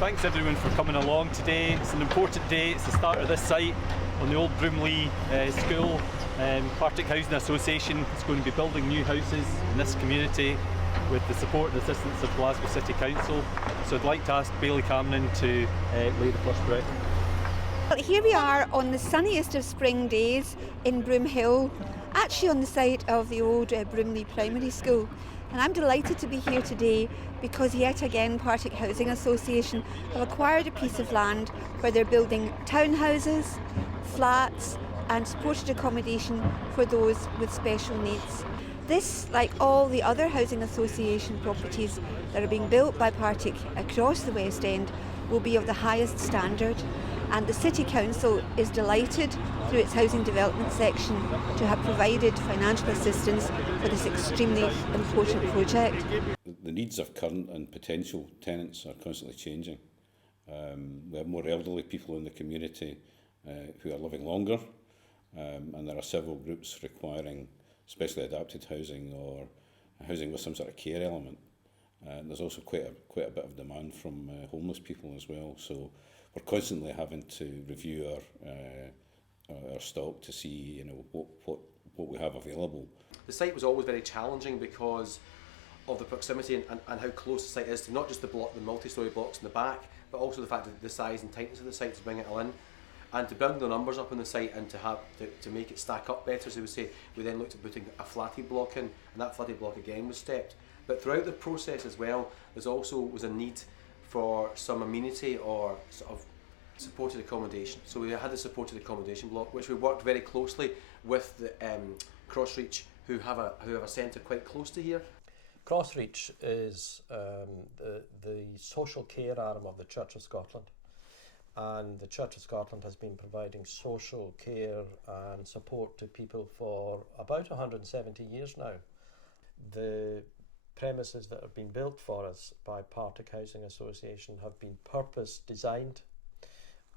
Thanks everyone for coming along today. It's an important day. It's the start of this site on the old Broomlea school. Partick Housing Association is going to be building new houses in this community with the support and assistance of Glasgow City Council. So I'd like to ask Bailey Cameron to lay the first brick. Well, here we are on the sunniest of spring days in Broom Hill, actually on the site of the old Broomlea Primary School. And I'm delighted to be here today because yet again Partick Housing Association have acquired a piece of land where they're building townhouses, flats and supported accommodation for those with special needs. This, like all the other housing association properties that are being built by Partick across the West End, will be of the highest standard. And the City Council is delighted through its housing development section to have provided financial assistance for this extremely important project. The needs of current and potential tenants are constantly changing. We have more elderly people in the community who are living longer, and there are several groups requiring specially adapted housing or housing with some sort of care element. There's also quite a bit of demand from homeless people as well. So we're constantly having to review our stock to see, what we have available. The site was always very challenging because of the proximity and how close the site is to not just the multi-storey blocks in the back, but also the fact that the size and tightness of the site to bring it all in. And to build the numbers up on the site and to make it stack up better, as they would say, we then looked at putting a flatty block in, and that flatty block again was stepped. But throughout the process as well, there also was a need for some amenity or sort of supported accommodation. So we had the supported accommodation block, which we worked very closely with the Crossreach, who have a centre quite close to here. Crossreach is the social care arm of the Church of Scotland, and the Church of Scotland has been providing social care and support to people for about 170 years now. The premises that have been built for us by Partick Housing Association have been purpose designed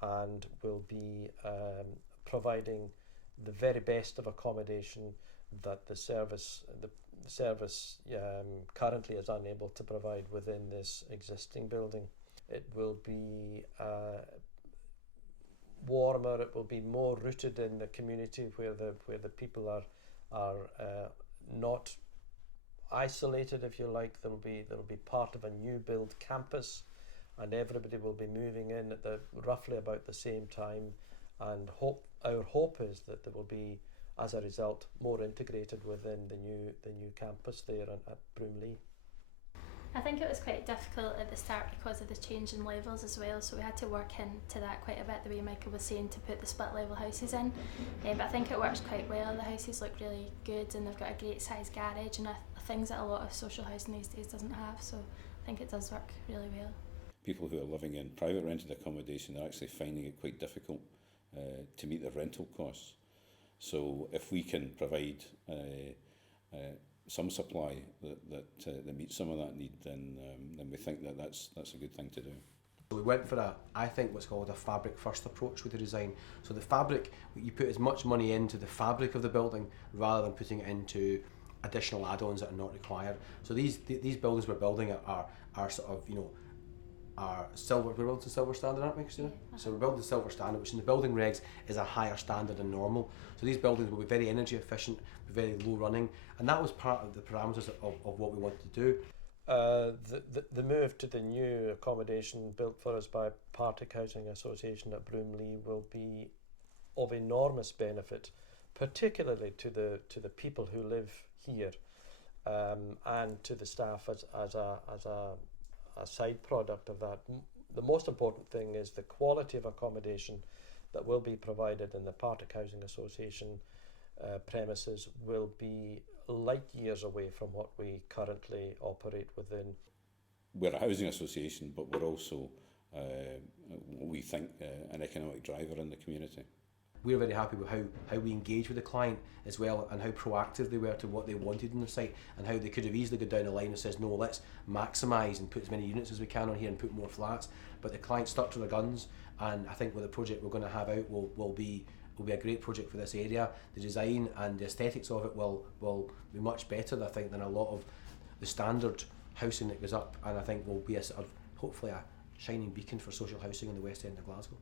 and will be providing the very best of accommodation that the service currently is unable to provide within this existing building. It will be warmer. It will be more rooted in the community where the people are not isolated, if you like. There'll be part of a new build campus, and everybody will be moving in at roughly about the same time. And our hope is that there will be, as a result, more integrated within the new campus there at Broomlea. I think it was quite difficult at the start because of the change in levels as well, so we had to work into that quite a bit, the way Michael was saying, to put the split level houses in. But I think it works quite well. The houses look really good and they've got a great size garage and things that a lot of social housing these days doesn't have, so I think it does work really well. People who are living in private rented accommodation are actually finding it quite difficult to meet their rental costs. So if we can provide some supply that meets some of that need, then we think that's a good thing to do. So we went for I think what's called a fabric first approach with the design. So the fabric, you put as much money into the fabric of the building rather than putting it into additional add-ons that are not required. So these buildings we're building are sort of, are silver. We're building to silver standard, aren't we, Christina? So we're building to silver standard, which in the building regs is a higher standard than normal. So these buildings will be very energy efficient, be very low running, and that was part of the parameters of what we wanted to do. The move to the new accommodation built for us by Partick Housing Association at Broomlea will be of enormous benefit, particularly to the people who live here, and to the staff as a side product of that. The most important thing is the quality of accommodation that will be provided in the Partick Housing Association premises will be light years away from what we currently operate within. We're a housing association, but we're also, we think, an economic driver in the community. We're very happy with how we engage with the client as well, and how proactive they were to what they wanted in the site, and how they could have easily gone down the line and says, no, let's maximise and put as many units as we can on here and put more flats. But the client stuck to their guns, and I think with the project we're going to have out will be a great project for this area. The design and the aesthetics of it will be much better, I think, than a lot of the standard housing that goes up, and I think will be a sort of hopefully shining beacon for social housing in the West End of Glasgow.